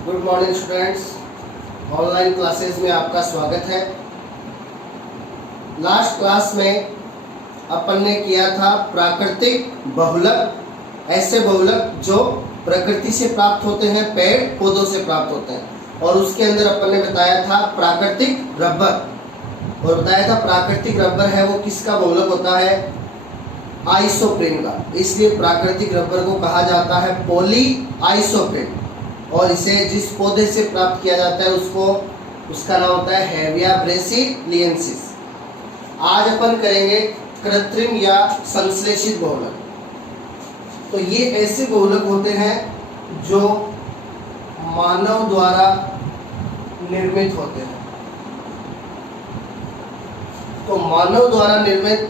Good morning students, online classes में आपका स्वागत है। लास्ट क्लास में अपन ने किया था प्राकृतिक बहुलक, ऐसे बहुलक जो प्रकृति से प्राप्त होते हैं, पेड़ पौधों से प्राप्त होते हैं। और उसके अंदर अपन ने बताया था प्राकृतिक रबर, और बताया था प्राकृतिक रबर है वो किसका बहुलक होता है, आइसोप्रीन का। इसलिए प्राकृतिक रबर को कहा जाता है पॉली आइसोप्रीन, और इसे जिस पौधे से प्राप्त किया जाता है उसका नाम होता है हेविया ब्रेसिलियंसिस। आज अपन करेंगे कृत्रिम या संश्लेषित बहुलक। तो ये ऐसे बहुलक होते हैं जो मानव द्वारा निर्मित होते हैं। तो मानव द्वारा निर्मित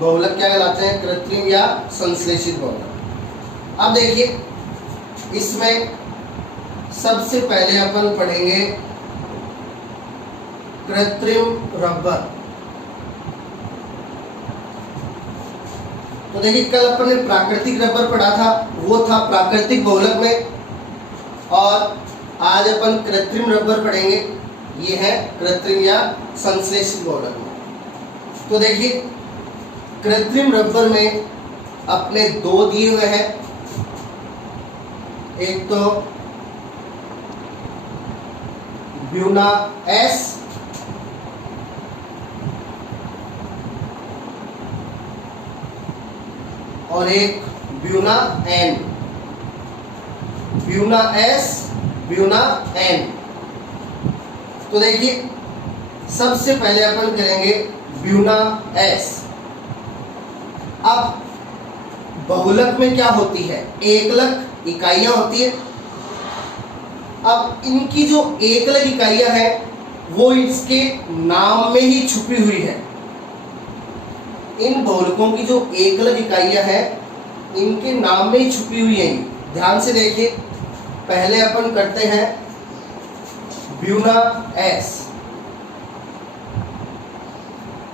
बहुलक क्या कहलाते हैं, कृत्रिम या संश्लेषित बहुलक। अब देखिए, इसमें सबसे पहले अपन पढ़ेंगे कृत्रिम रबर। तो देखिए, कल अपन ने प्राकृतिक रबर पढ़ा था, वो था प्राकृतिक बहुलक में, और आज अपन कृत्रिम रबर पढ़ेंगे, ये है कृत्रिम या संश्लेषित बहुलक में। तो देखिए, कृत्रिम रबर में अपने दो दिए हुए हैं, एक तो ब्यूना एस और एक Buna N. Buna S, Buna N. तो देखिए, सबसे पहले अपन करेंगे ब्यूना एस। अब बहुलक में क्या होती है, एकलक इकाइयां होती है। अब इनकी जो एकलक इकाइयां हैं वो इसके नाम में ही छुपी हुई है। इन बहुलकों की जो एकलक इकाइयां हैं इनके नाम में ही छुपी हुई है। ध्यान से देखिए, पहले अपन करते हैं ब्यूना एस।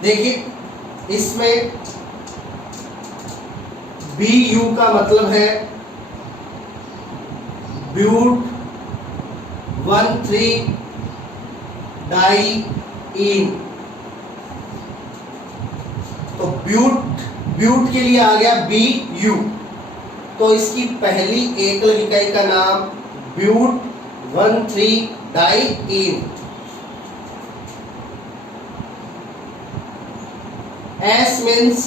देखिए, इसमें बी यू का मतलब है ब्यूट 1,3 डाइईन। तो ब्यूट के लिए आ गया बी यू। तो इसकी पहली एकलक इकाई का नाम buta 1,3 diene. S means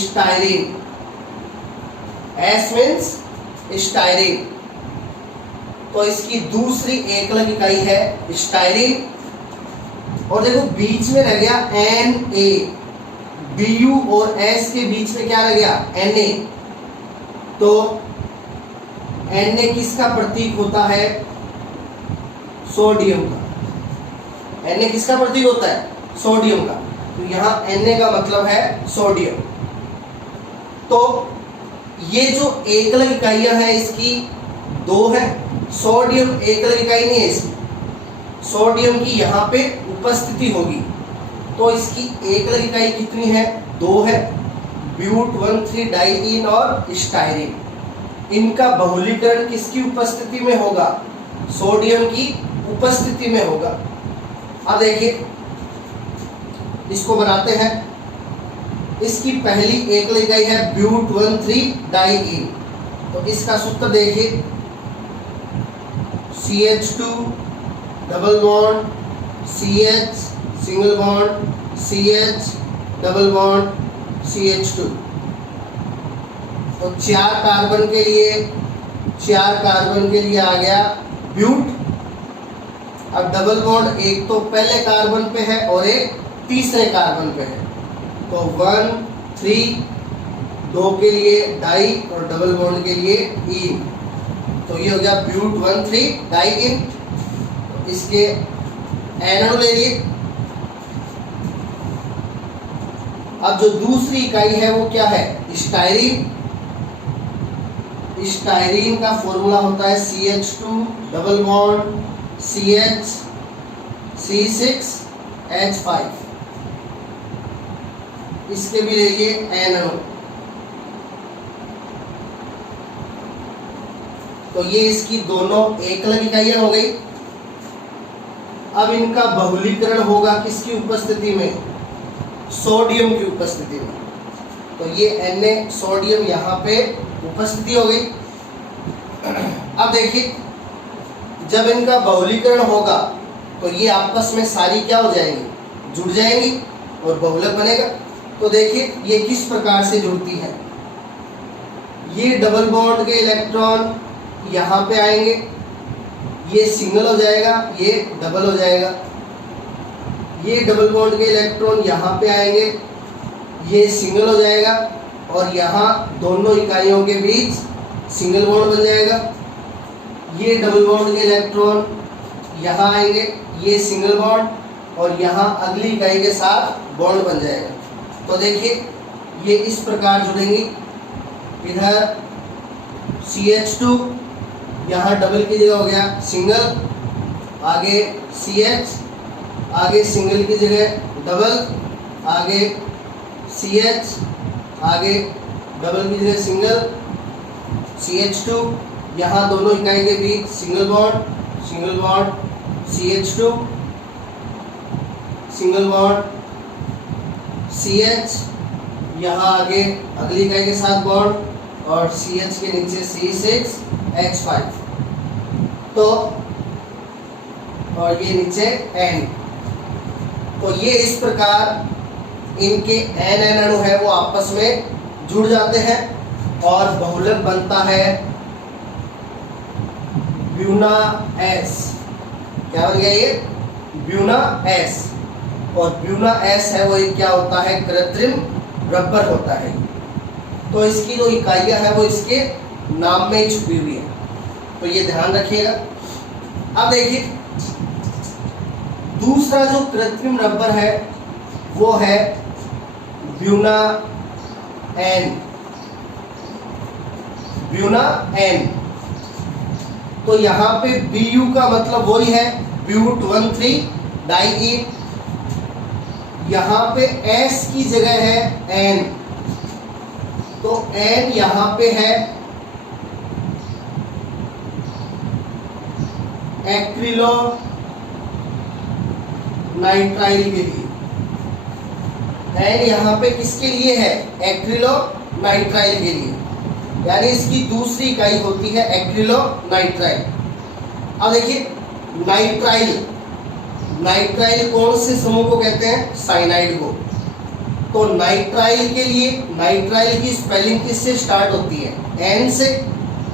styrene. S means styrene. तो इसकी दूसरी एकलक इकाई है स्टाइरीन। और देखो, बीच में रह गया एन ए। बी यू और एस के बीच में क्या रह गया, एन ए। तो एन ए किसका प्रतीक होता है, सोडियम का। एन ए किसका प्रतीक होता है, सोडियम का। तो यहाँ एन ए का मतलब है सोडियम। तो ये जो एकलक इकाइयां हैं इसकी दो है। सोडियम एकलक इकाई नहीं है इसकी, सोडियम की यहाँ पे उपस्थिति होगी। तो इसकी एकलक इकाई कितनी है, दो है, ब्यूट 1,3 डाइईन और स्टाइरीन। इनका बहुलीकरण किसकी उपस्थिति में होगा, सोडियम की उपस्थिति में होगा। अब देखिए, इसको बनाते हैं। इसकी पहली एकलक इकाई है ब्यूट 1,3 डाइईन। तो इसका सूत्र देखिए, CH2 double bond CH single bond CH double bond CH2। तो 4 कार्बन के लिए आ गया ब्यूट। अब डबल बॉन्ड एक तो पहले कार्बन पे है और एक तीसरे कार्बन पे है। तो 1 3 2 के लिए डाई और डबल बॉन्ड के लिए इन। तो ये हो गया ब्यूट 1,3 डाइईन। इसके एनओ ले लिए। अब जो दूसरी इकाई है वो क्या है, स्टाइरीन। स्टाइरीन का फॉर्मूला होता है CH2 double bond CH C6H5। इसके भी ले लिए NO। तो ये इसकी दोनों एकलक इकाइयां हो गई। अब इनका बहुलीकरण होगा किसकी उपस्थिति में? सोडियम की उपस्थिति में। तो ये Na सोडियम यहाँ पे उपस्थिति हो गई। अब देखिए, जब इनका बहुलीकरण होगा तो ये आपस में सारी क्या हो जाएंगी? जुड़ जाएंगी और बहुलक बनेगा। तो देखिए ये किस प्रकार से जुड़ती है। ये डबल बॉन्ड के इलेक्ट्रॉन यहाँ पे आएंगे, ये सिंगल हो जाएगा, ये डबल हो जाएगा। ये डबल बॉन्ड के इलेक्ट्रॉन यहाँ पे आएंगे, ये सिंगल हो जाएगा और यहाँ दोनों इकाइयों के बीच सिंगल बॉन्ड बन जाएगा। ये डबल बॉन्ड के इलेक्ट्रॉन यहाँ आएंगे, ये सिंगल बॉन्ड और यहाँ अगली इकाई के साथ बॉन्ड बन जाएगा। तो देखिए ये इस प्रकार जुड़ेंगी। इधर CH2 यहाँ डबल की जगह हो गया सिंगल, आगे CH, आगे सिंगल की जगह डबल, आगे CH, आगे डबल की जगह सिंगल, CH2, यहाँ दोनों इकाई के बीच single bond, CH2, single bond, CH, यहाँ आगे अगली इकाई के साथ बॉन्ड और CH के नीचे C6H5, तो और ये नीचे N। तो ये इस प्रकार इनके N अणु है वो आपस में जुड़ जाते हैं और बहुलक बनता है ब्यूना S। क्या बन गया ये? Buena S। और ब्यूना S है वो क्या होता है? कृत्रिम रबर होता है। तो इसकी जो इकाइयां है वो इसके नाम में ही छुपी हुई है, तो ये ध्यान रखिएगा। अब देखिए दूसरा जो कृत्रिम रबर है वो है ब्यूना N। ब्यूना N, तो यहाँ पे Bu का मतलब वही है ब्यूट-1,3 डाइईन। यहाँ पे S की जगह है N, तो N यहाँ पे है एक्रिलो नाइट्राइल के लिए। N यहाँ पे किसके लिए है? एक्रिलो नाइट्राइल के लिए, यानी इसकी दूसरी इकाई होती है एक्रिलो नाइट्राइल। अब देखिए नाइट्राइल कौन से समूह को कहते हैं? साइनाइड को। तो नाइट्राइल के लिए नाइट्राइल की स्पेलिंग किससे स्टार्ट होती है? N से,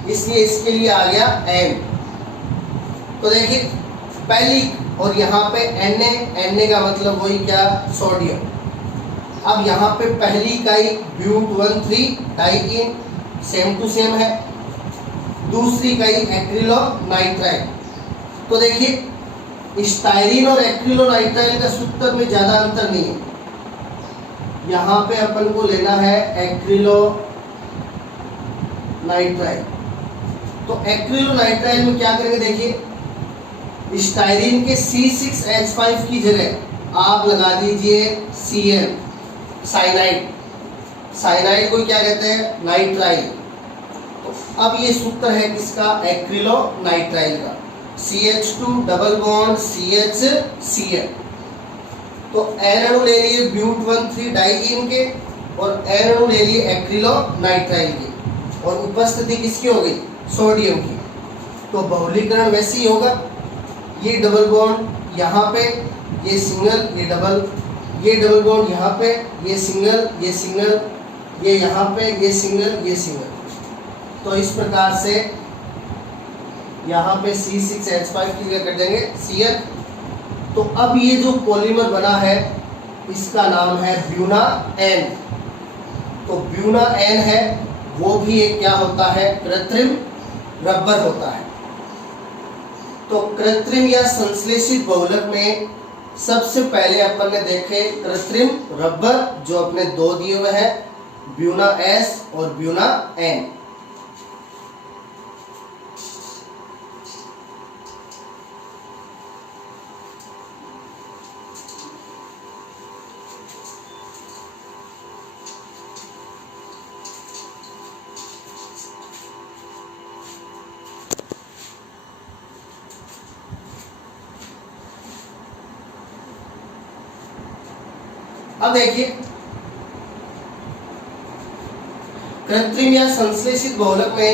इसलिए इसके लिए आ गया N। तो देखिए पहली, और यहाँ पे Na का मतलब वही क्या? सोडियम। अब यहाँ पे पहली इकाई ब्यूट-1,3 डाइईन, सेम टू सेम है। दूसरी इकाई एक्रिलो नाइट्राइल। तो देखिए स्टाइरीन और एक्रिलो नाइट्राइल का सूत्र में ज्यादा अंतर नहीं है। यहाँ पे अपन को लेना है एक्रिलो नाइट्राइल। तो एक्रिलो नाइट्राइल में क्या करेंगे? देखिए स्टाइरीन के C6H5 की जगह आप लगा दीजिए Cl, साइनाइड। साइनाइड को क्या कहते हैं? नाइट्राइल। तो अब ये सूत्र है किसका? एक्रिलो नाइट्राइल का। CH2 डबल बॉन्ड CH तो N अणु ले लिए ब्यूट-1,3 डाइईन के और N अणु ले लिए एक्रिलो नाइट्राइल के, और उपस्थिति किसकी हो गई? सोडियम की। तो बहुलीकरण वैसे ही होगा। ये डबल बॉन्ड यहाँ पे, ये सिंगल, ये डबल, ये डबल बॉन्ड यहाँ पे, ये सिंगल, ये सिंगल, ये यहाँ पे, ये सिंगल, ये सिंगल। तो इस प्रकार से यहाँ पे C6H5 की जगह कर देंगे Cl। तो अब ये जो पॉलीमर बना है इसका नाम है ब्यूना N। तो ब्यूना N है वो भी एक क्या होता है? कृत्रिम रबर होता है। तो कृत्रिम या संश्लेषित बहुलक में सबसे पहले अपन ने देखे कृत्रिम रबर, जो अपने दो दिए हुए हैं, ब्यूना S और ब्यूना N। अब देखिए कृत्रिम या संश्लेषित बहुलक में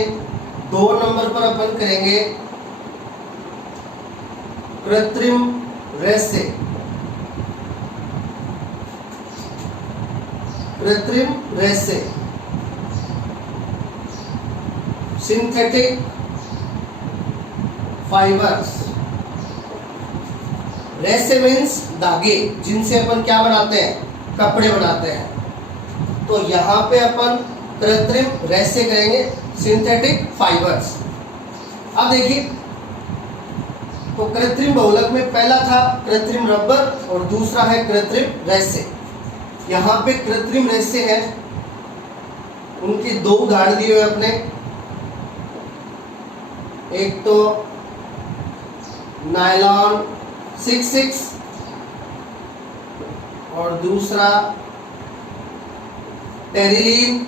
2 नंबर पर अपन करेंगे कृत्रिम रेसे। कृत्रिम रेसे, सिंथेटिक फाइबर्स। रेसे मीन्स धागे, जिनसे अपन क्या बनाते हैं, कपड़े बनाते हैं। तो यहाँ पे अपन कृत्रिम रेसे करेंगे, सिंथेटिक फाइबर्स। अब देखिए तो कृत्रिम बहुलक में पहला था कृत्रिम रबर और दूसरा है कृत्रिम रेसे। यहाँ पे कृत्रिम रेसे है, उनके 2 उदाहरण दिए हुए अपने। एक तो नायलॉन 66 और दूसरा टेरिलीन,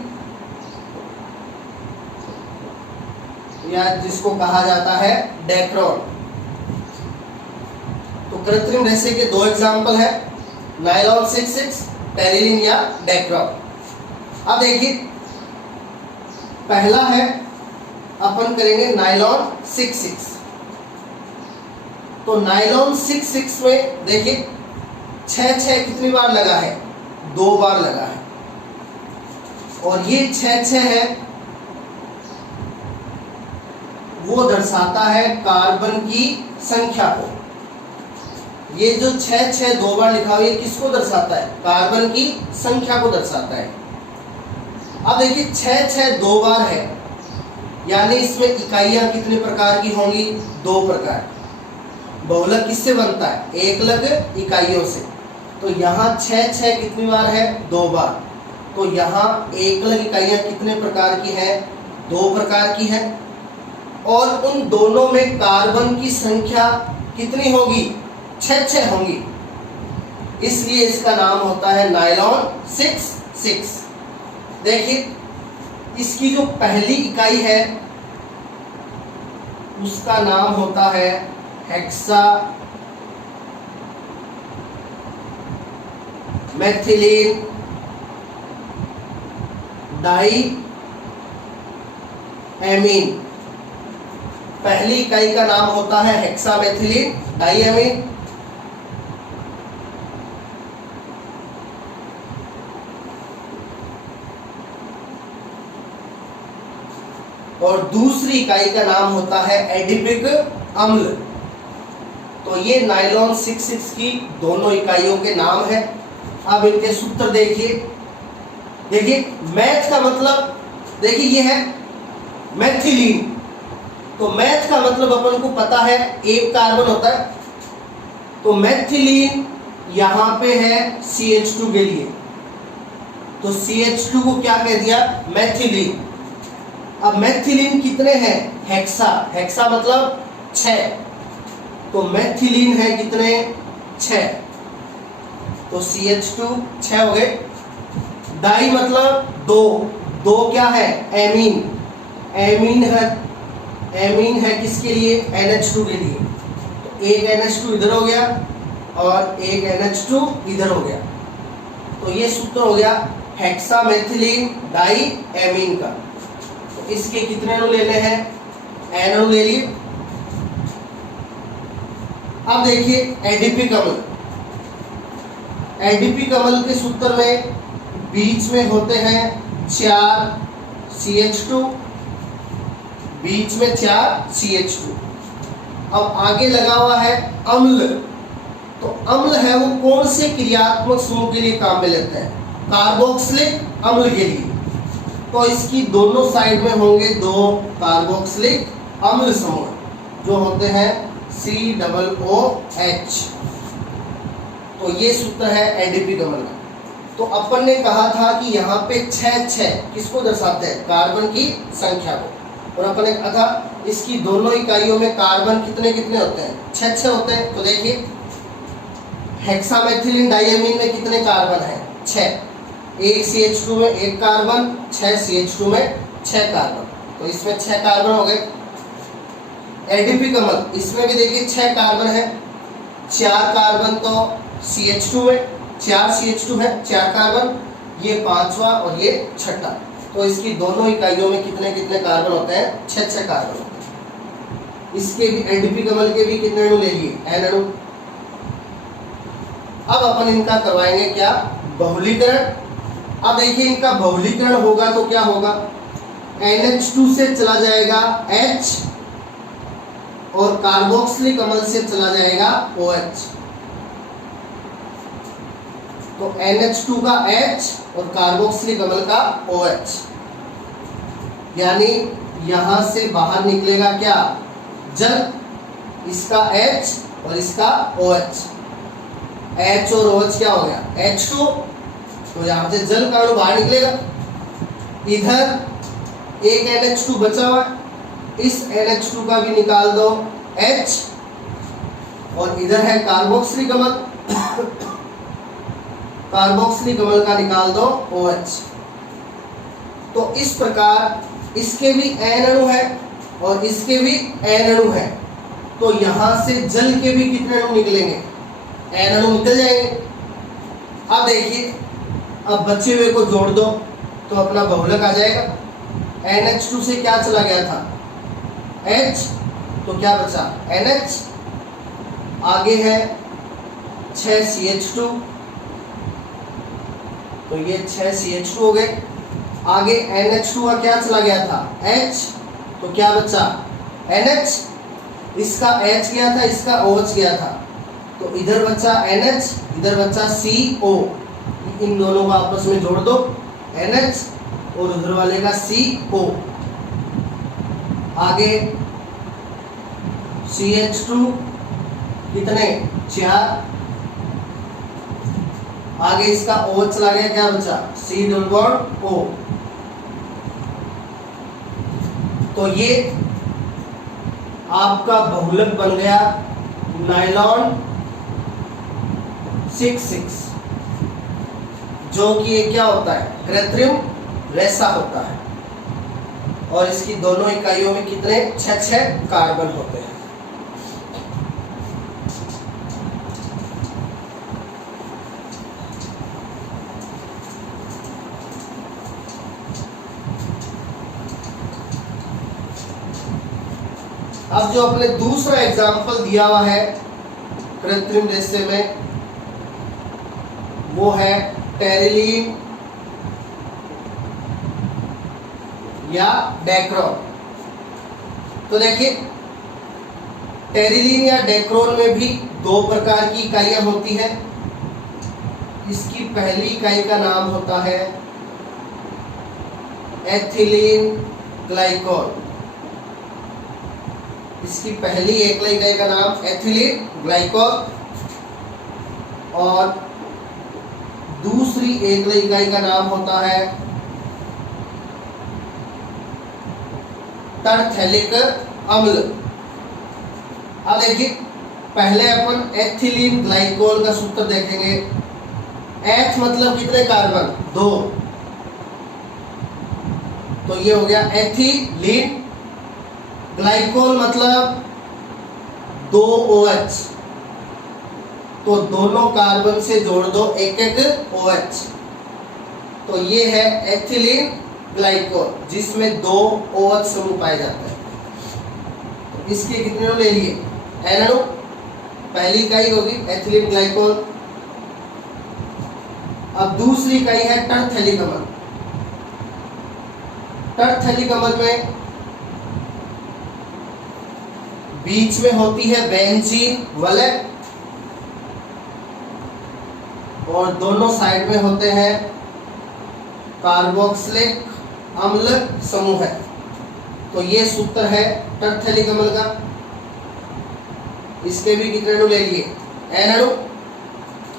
या जिसको कहा जाता है डेक्रोन। तो कृत्रिम रेसे के 2 एग्जाम्पल है, नायलॉन 66, टेरिलीन या डेक्रोन। अब देखिए पहला है अपन करेंगे नायलॉन 66। तो नायलॉन 66 में देखिए 6 कितनी बार लगा है, 2 बार लगा है। और ये 6 है, वो दर्शाता है कार्बन की संख्या को। ये जो 6 2 बार लिखा हुआ है किसको दर्शाता है, कार्बन की संख्या को दर्शाता है। अब देखिए 6 2 बार है, यानी इसमें इकाइयां कितने प्रकार की होंगी, 2 प्रकार। बहुलक किससे बनता है, एकलक इकाइयों से। तो यहाँ 6 कितनी बार है, 2 बार। तो यहाँ एकलक इकाइयां कितने प्रकार की हैं, 2 प्रकार की हैं। और उन दोनों में कार्बन की संख्या कितनी होगी, 6 होंगी। इसलिए इसका नाम होता है नायलॉन 66। देखिए इसकी जो पहली इकाई है उसका नाम होता है हेक्सा मेथिलीन डाई एमीन। पहली इकाई का नाम होता है हेक्सा मेथिलीन डाई एमीन। और दूसरी इकाई का नाम होता है एडिपिक अम्ल। तो ये नायलॉन 66 की दोनों इकाइयों के नाम है। अब इनके सूत्र देखिए। देखिए मैथ का मतलब, देखिए ये है मेथिलीन। तो मैथ का मतलब अपन को पता है, एक कार्बन होता है। तो मेथिलीन यहां पे है CH2 के लिए, तो CH2 को क्या कह दिया, मेथिलीन। अब मेथिलीन कितने हैं, हेक्सा। हेक्सा मतलब 6, तो मेथिलीन है कितने, 6। तो CH2 6 हो गए। डाई मतलब 2, 2 क्या है, एमीन। एमीन है किसके लिए, NH2 के लिए। तो एक NH2 इधर हो गया और एक NH2 इधर हो गया। तो ये सूत्र हो गया हेक्सा मेथिलीन डाई एमीन का। तो इसके कितने अणु लेने हैं, N अणु ले लिए। अब देखिए एडिपिक अम्ल। एडिपिक अम्ल के सूत्र में बीच में होते हैं 4 CH2, बीच में 4 CH2। अब आगे लगा हुआ है अम्ल। तो अम्ल है वो कौन से क्रियात्मक समूह के लिए काम में लेते हैं, कार्बोक्सिलिक अम्ल के लिए। तो इसकी दोनों साइड में होंगे 2 कार्बोक्सिलिक अम्ल समूह जो होते हैं COOH। तो ये सूत्र है एडिपिक अम्ल का। तो अपन ने कहा था कि यहाँ पे 6 किसको दर्शाते हैं, कार्बन की संख्या को। और अपन ने कहा था इसकी दोनों इकाइयों में कार्बन कितने कितने होते हैं, 6 होते हैं। तो देखिए हेक्सामेथिलीन डाइएमीन में कितने कार्बन हैं, 6। एक CH2 में 1 कार्बन, 6 CH2 में 6 कार्बन। तो इसमें 6 कार्बन हो गए। एडिपिक अम्ल इसमें भी देखिए 6 कार्बन है, 4 कार्बन तो CH2 में 4 CH2 है, 4 कार्बन, ये 5वां और ये 6ठा। तो इसकी दोनों इकाइयों में कितने कितने कार्बन होते हैं? 6 कार्बन होते हैं। इसके भी एनडीपी कमल के भी कितने अणु ले लिए? n अणु। अब अपन इनका करवाएंगे क्या? बहुलीकरण। अब देखिए इनका बहुलीकरण होगा तो क्या होगा? NH2 से चला जाएगा H और कार्बोक्सिलिक अम्ल से चला जाएगा OH। तो NH2 का H और कार्बोक्सिलिक अम्ल का OH, यानी यहां से बाहर निकलेगा क्या? जल। इसका H और इसका OH। H और OH क्या हो गया? H2। तो यहां से जल का अणु बाहर निकलेगा। इधर एक NH2 बचा हुआ है, इस NH2 का भी निकाल दो H, और इधर है कार्बोक्सिलिक अम्ल, कार्बोक्सिलिक अम्ल का निकाल दो OH। तो इस प्रकार इसके भी N अणु है और इसके भी N अणु है। तो यहां से जल के भी कितने अणु निकलेंगे? N अणु निकल जाएंगे। अब देखिए, अब बचे हुए को जोड़ दो तो अपना बहुलक आ जाएगा। NH2 से क्या चला गया था? H, तो क्या बचा? NH। आगे है 6 CH2, तो ये 6 CH2 हो गए। आगे NH2 का क्या चला गया था? H, तो क्या बचा? NH। इसका H गया था, इसका OH गया था, तो इधर बचा NH, इधर बचा CO। इन दोनों को आपस में जोड़ दो, NH और उधर वाले का CO। आगे CH2 कितने? 4। आगे इसका O चला गया, क्या बचा? C double bond O। तो ये आपका बहुलक बन गया नायलॉन 6,6, जो कि ये क्या होता है? कृत्रिम रेशा होता है। और इसकी दोनों इकाइयों में कितने? 6 कार्बन होते हैं। अब जो अपने दूसरा एग्जाम्पल दिया हुआ है कृत्रिम रेशे में, वो है टेरिलीन या डेक्रोन। तो देखिए, टेरिलीन या डेक्रोन में भी 2 प्रकार की इकाइयां होती हैं। इसकी पहली इकाई का नाम होता है एथिलीन ग्लाइकोल। इसकी पहली एकल इकाई का नाम एथिलीन ग्लाइकोल, और दूसरी एकल इकाई का नाम होता है टरथेलिक अम्ल। अब देखिए, पहले अपन एथिलीन ग्लाइकोल का सूत्र देखेंगे। H मतलब कितने कार्बन? 2। तो ये हो गया एथिलीन। ग्लाइकोल मतलब 2 OH, तो दोनों कार्बन से जोड़ दो एक एक OH। तो ये है एथिलीन ग्लाइकोल, जिसमें 2 OH समूह पाए जाते हैं। तो इसके कितने अणु ले लिए? N अणु। पहली इकाई होगी एथिलीन ग्लाइकोल। अब दूसरी इकाई है टरथेलिक अम्ल। टरथेलिक अम्ल में बीच में होती है बेंजीन वलय, और दोनों साइड में होते हैं कार्बोक्सिलिक अम्ल समूह है। तो ये सूत्र है टरथेलिक अम्ल का। इसके भी कितने अणु ले लिए? N अणु।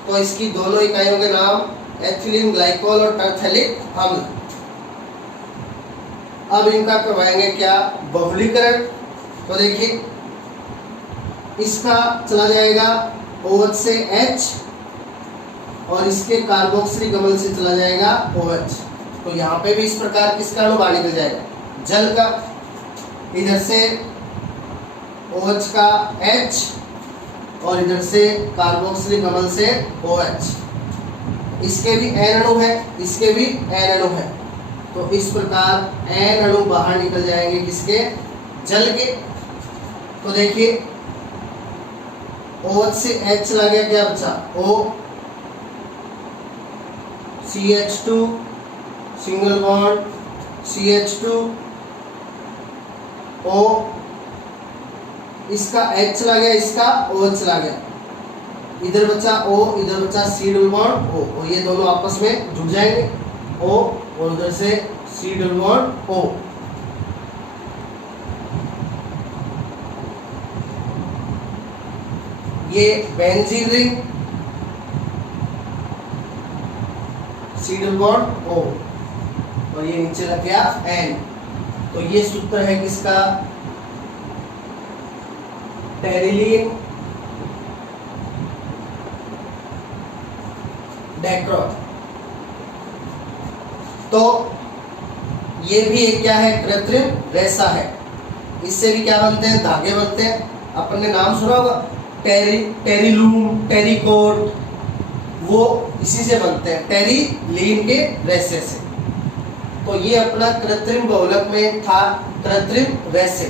तो इसकी दोनों इकाइयों के नाम एथिलीन ग्लाइकोल और टरथेलिक अम्ल। अब इनका करवाएंगे क्या? बहुलीकरण। तो देखिए, इसका चला जाएगा OH से H, और इसके कार्बोक्सिलिक अम्ल से चला जाएगा OH। तो यहाँ पे भी इस प्रकार किसका अणु बाहर निकल जाएगा? जल का। इधर से OH का H और इधर से कार्बोक्सिलिक अम्ल से OH। इसके भी n अणु है, इसके भी n अणु है। तो इस प्रकार n अणु बाहर निकल जाएंगे किसके, जल के। तो देखिए OH से H चला गया, क्या बचा O CH2 single bond CH2 O, इसका H चला गया, इसका OH चला गया, इधर बचा O, इधर बचा C डबल बॉन्ड O, और ये दोनों आपस में जुड़ जाएंगे O, और उधर से C डबल बॉन्ड O। ये benzene ring C double bond O, और ये नीचे लग गया N। तो ये सूत्र है किसका, टेरिलीन डाइक्रोन। तो ये भी एक क्या है, कृत्रिम रेशा है। इससे भी क्या बनते हैं, धागे बनते हैं। अपन ने नाम सुना होगा टेरिलूम, टेरिकोट, वो इसी से बनते हैं, टेरिलीन के रेशे से। तो ये अपना कृत्रिम बहुलक में था, कृत्रिम रेशे।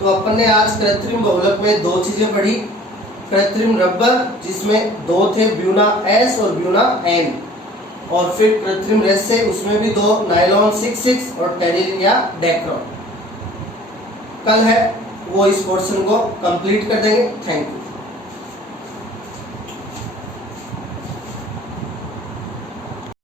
तो अपन ने आज कृत्रिम बहुलक में दो चीजें पढ़ी, कृत्रिम रबर जिसमें दो थे, ब्यूना S और ब्यूना N, और फिर कृत्रिम रेशे उसमें भी दो, नायलॉन 66 और टेरिलीन या डेक्रोन। कल है वो इस पोर्शन को कंप्लीट कर देंगे। Thank you.